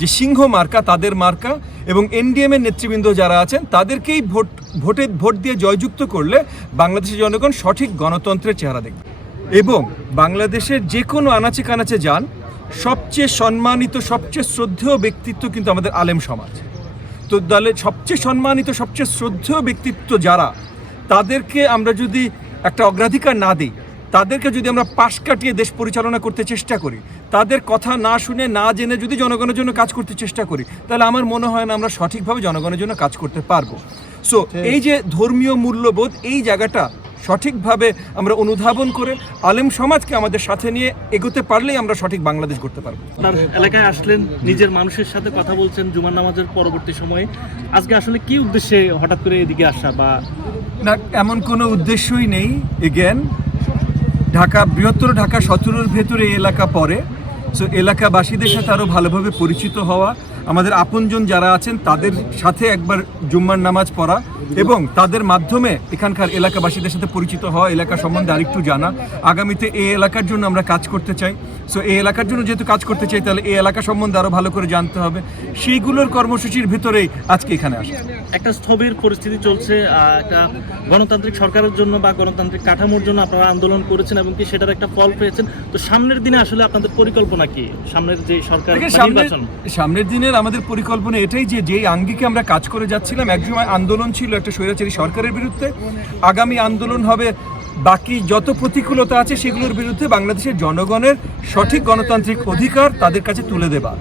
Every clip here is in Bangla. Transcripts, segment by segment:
যে সিংহ মার্কা তাদের মার্কা এবং এনডিএম এর নেতৃবৃন্দ যারা আছেন তাদেরকেই ভোট দিয়ে জয়যুক্ত করলে বাংলাদেশের জনগণ সঠিক গণতন্ত্রের চেহারা দেখবে এবং বাংলাদেশের যে কোনো আনাচে কানাচে যান সবচেয়ে সম্মানিত সবচেয়ে শ্রদ্ধেয় ব্যক্তিত্ব কিন্তু আমাদের আলেম সমাজ। তো দলের সবচেয়ে সম্মানিত সবচেয়ে শ্রদ্ধেয় ব্যক্তিত্ব যারা, তাদেরকে আমরা যদি একটা অগ্রাধিকার না দিই, তাদেরকে যদি আমরা পাশ কাটিয়ে দেশ পরিচালনা করতে চেষ্টা করি, তাদের কথা না শুনে না জেনে যদি জনগণের জন্য কাজ করতে চেষ্টা করি, তাহলে আমার মনে হয় না আমরা সঠিকভাবে জনগণের জন্য কাজ করতে পারবো। সো এই যে ধর্মীয় মূল্যবোধ, এই জায়গাটা সঠিকভাবে আমরা অনুধাবন করে আলেম সমাজকে আমাদের সাথে নিয়ে এগোতে পারলেই আমরা সঠিক বাংলাদেশ করতে পারবো। তার এলাকায় আসলেন, নিজের মানুষের সাথে কথা বলছেন জুমার নামাজের পরবর্তী সময়ে। আজকে আসলে কি উদ্দেশ্যে হঠাৎ করে এদিকে আসা? বা না, এমন কোনো উদ্দেশ্যই নেই। এগেন ঢাকা, বৃহত্তর ঢাকা 17-র ভেতরে এই এলাকা পড়ে। সো এলাকাবাসীদের সাথে আরও ভালোভাবে পরিচিত হওয়া, আমাদের আপনজন যারা আছেন তাদের সাথে একবার জুম্মার নামাজ পড়া এবং তাদের মাধ্যমে এখানকার এলাকাবাসীদের সাথে পরিচিত হওয়া, এলাকা সম্বন্ধে আরেকটু জানা। আগামীতে এই এলাকার জন্য আমরা কাজ করতে চাই। সো এই এলাকার জন্য যেহেতু কাজ করতে চাই, তাহলে এই এলাকা সম্বন্ধে আরও ভালো করে জানতে হবে। সেইগুলোর কর্মসূচির ভিতরেই আজকে এখানে আসা। একটা স্থবির পরিস্থিতি চলছে, একটা গণতান্ত্রিক সরকারের জন্য বা গণতান্ত্রিক কাঠামোর জন্য আপনারা আন্দোলন করেছেন এবং কি সেটার একটা ফল পেয়েছেন। তো সামনের দিনে আসলে আপনাদের পরিকল্পনা কি? সামনের যে সরকার নির্বাচন, সামনের দিনের আমাদের পরিকল্পনা এটাই যে যেই আঙ্গিকে আমরা কাজ করে যাচ্ছিলাম, একসময় আন্দোলন ছিল একটা স্বৈরাচারী সরকারের বিরুদ্ধে, আগামী আন্দোলন হবে বাকি যত প্রতিকূলতা আছে সেগুলোর বিরুদ্ধে বাংলাদেশের জনগণের সঠিক গণতান্ত্রিক অধিকার তাদের কাছে তুলে দেবা।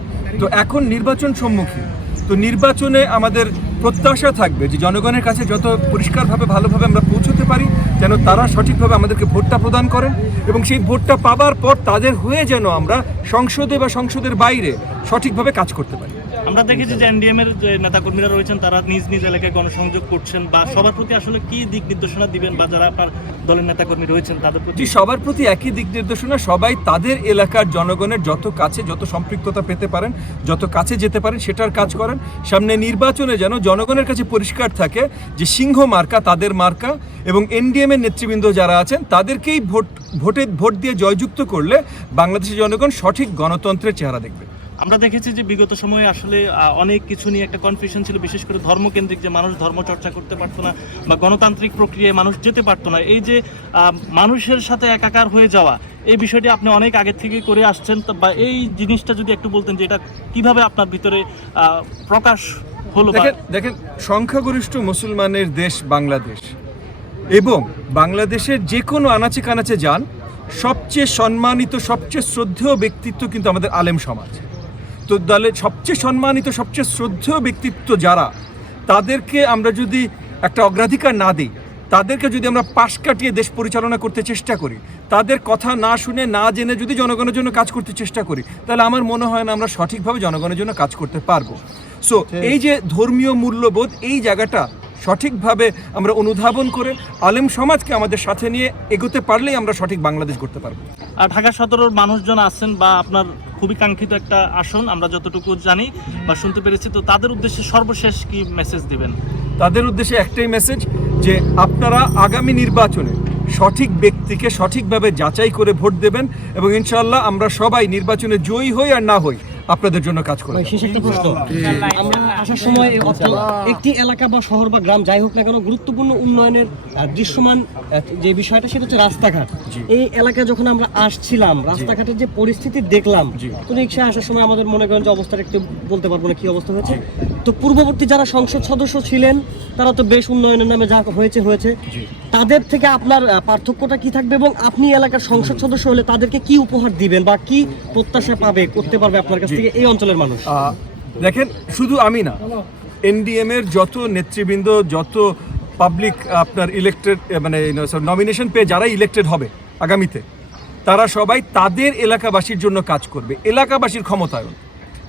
তো এখন নির্বাচন সম্মুখীন, তো নির্বাচনে আমাদের প্রত্যাশা থাকবে যে জনগণের কাছে যত পরিষ্কারভাবে ভালোভাবে আমরা পৌঁছতে পারি, যেন তারা সঠিকভাবে আমাদেরকে ভোটটা প্রদান করেন এবং সেই ভোটটা পাবার পর তাদের হয়ে যেন আমরা সংসদে বা সংসদের বাইরে সঠিকভাবে কাজ করতে পারি। আমরা দেখেছি যে এনডিএম এর যে নেতাকর্মীরা রয়েছেন তারা নিজ নিজ এলাকায় গণসংযোগ করছেন, বা সবার প্রতি আসলে কি দিক নির্দেশনা দিবেন, বা যারা আপনার দলের নেতাকর্মী রয়েছেন তাদের প্রতি? সবার প্রতি একই দিক নির্দেশনা, সবাই তাদের এলাকার জনগণের যত কাছে যত সম্পৃক্ততা পেতে পারেন, যত কাছে যেতে পারেন সেটার কাজ করেন। সামনে নির্বাচনে যেন জনগণের কাছে পরিষ্কার থাকে যে সিংহ মার্কা তাদের মার্কা এবং এনডিএম এর নেতৃবৃন্দ যারা আছেন তাদেরকেই ভোট দিয়ে জয়যুক্ত করলে বাংলাদেশের জনগণ সঠিক গণতন্ত্রের চেহারা দেখবে। আমরা দেখেছি যে বিগত সময়ে আসলে অনেক কিছু নিয়ে একটা কনফিউশন ছিল, বিশেষ করে ধর্মকেন্দ্রিক, যে মানুষ ধর্ম চর্চা করতে পারতো না বা গণতান্ত্রিক প্রক্রিয়ায় মানুষ যেতে পারতো না। এই যে মানুষের সাথে একাকার হয়ে যাওয়া, এই বিষয়টি আপনি অনেক আগে থেকে করে আসছেন, বা এই জিনিসটা যদি একটু বলতেন যে এটা কিভাবে আপনার ভিতরে প্রকাশ হলো? দেখেন, সংখ্যাগরিষ্ঠ মুসলমানের দেশ বাংলাদেশ এবং বাংলাদেশের যে কোনো আনাচে কানাচে যান সবচেয়ে সম্মানিত সবচেয়ে শ্রদ্ধেয় ব্যক্তিত্ব কিন্তু আমাদের আলেম সমাজ। তো দলের সবচেয়ে সম্মানিত সবচেয়ে শ্রদ্ধেয় ব্যক্তিত্ব যারা, তাদেরকে আমরা যদি একটা অগ্রাধিকার না দিই, তাদেরকে যদি আমরা পাশ কাটিয়ে দেশ পরিচালনা করতে চেষ্টা করি, তাদের কথা না শুনে না জেনে যদি জনগণের জন্য কাজ করতে চেষ্টা করি, তাহলে আমার মনে হয় না আমরা সঠিকভাবে জনগণের জন্য কাজ করতে পারবো। সো এই যে ধর্মীয় মূল্যবোধ, এই জায়গাটা সঠিকভাবে আমরা অনুধাবন করে আলেম সমাজকে আমাদের সাথে নিয়ে এগোতে পারলেই আমরা সঠিক বাংলাদেশ করতে পারবো। আর ঢাকা 17-র মানুষজন আছেন, বা আপনার খুবই কাঙ্ক্ষিত একটা আসন আমরা যতটুকু জানি বা শুনতে পেরেছি, তো তাদের উদ্দেশ্যে সর্বশেষ কি মেসেজ দিবেন? তাদের উদ্দেশ্যে একটাই মেসেজ, যে আপনারা আগামী নির্বাচনে সঠিক ব্যক্তিকে সঠিকভাবে যাচাই করে ভোট দেবেন এবং ইনশাআল্লাহ আমরা সবাই নির্বাচনে জয়ী হই আর না হই আপনাদের জন্য কাজ করব। শেষ একটা প্রশ্ন, আমরা আসার সময় একটি এলাকা বা শহর বা গ্রাম যাই হোক না কেন, গুরুত্বপূর্ণ উন্নয়নের দৃশ্যমান যে বিষয়টা সেটা হচ্ছে রাস্তাঘাট। এই এলাকায় যখন আমরা আসছিলাম, রাস্তাঘাটের যে পরিস্থিতি দেখলাম, তো রিক্সায় আসার সময় আমাদের মনে করেন যে অবস্থাটা একটু বলতে পারবো না কি অবস্থা হয়েছে। তো পূর্ববর্তী যারা সংসদ সদস্য ছিলেন তারা তো বেশ উন্নয়নের নামে যা হয়েছে, তাদের থেকে আপনার পার্থক্যটা কি থাকবে এবং আপনি এলাকার সংসদ সদস্য হলে তাদেরকে কি উপহার দিবেন বা কি প্রত্যাশা করতে পারবে আপনার কাছ থেকে এই অঞ্চলের মানুষ? দেখেন, শুধু আমি না, এনডিএম এর যত নেতৃবৃন্দ, যত পাবলিক আপনার ইলেক্টেড মানে নমিনেশন পেয়ে যারা ইলেক্টেড হবে আগামীতে, তারা সবাই তাদের এলাকাবাসীর জন্য কাজ করবে। এলাকাবাসীর ক্ষমতায়ন,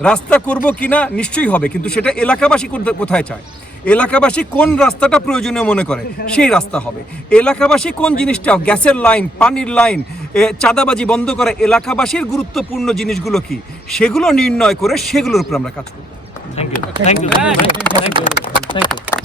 রাস্তা করব কিনা নিশ্চয়ই হবে, কিন্তু সেটা এলাকাবাসী কোথায় চায়, এলাকাবাসী কোন রাস্তাটা প্রয়োজনীয় মনে করে সেই রাস্তা হবে। এলাকাবাসী কোন জিনিসটা, গ্যাসের লাইন, পানির লাইন, চাঁদাবাজি বন্ধ করা, এলাকাবাসীর গুরুত্বপূর্ণ জিনিসগুলো কি সেগুলো নির্ণয় করে সেগুলোর উপর আমরা কাজ করব। Thank you.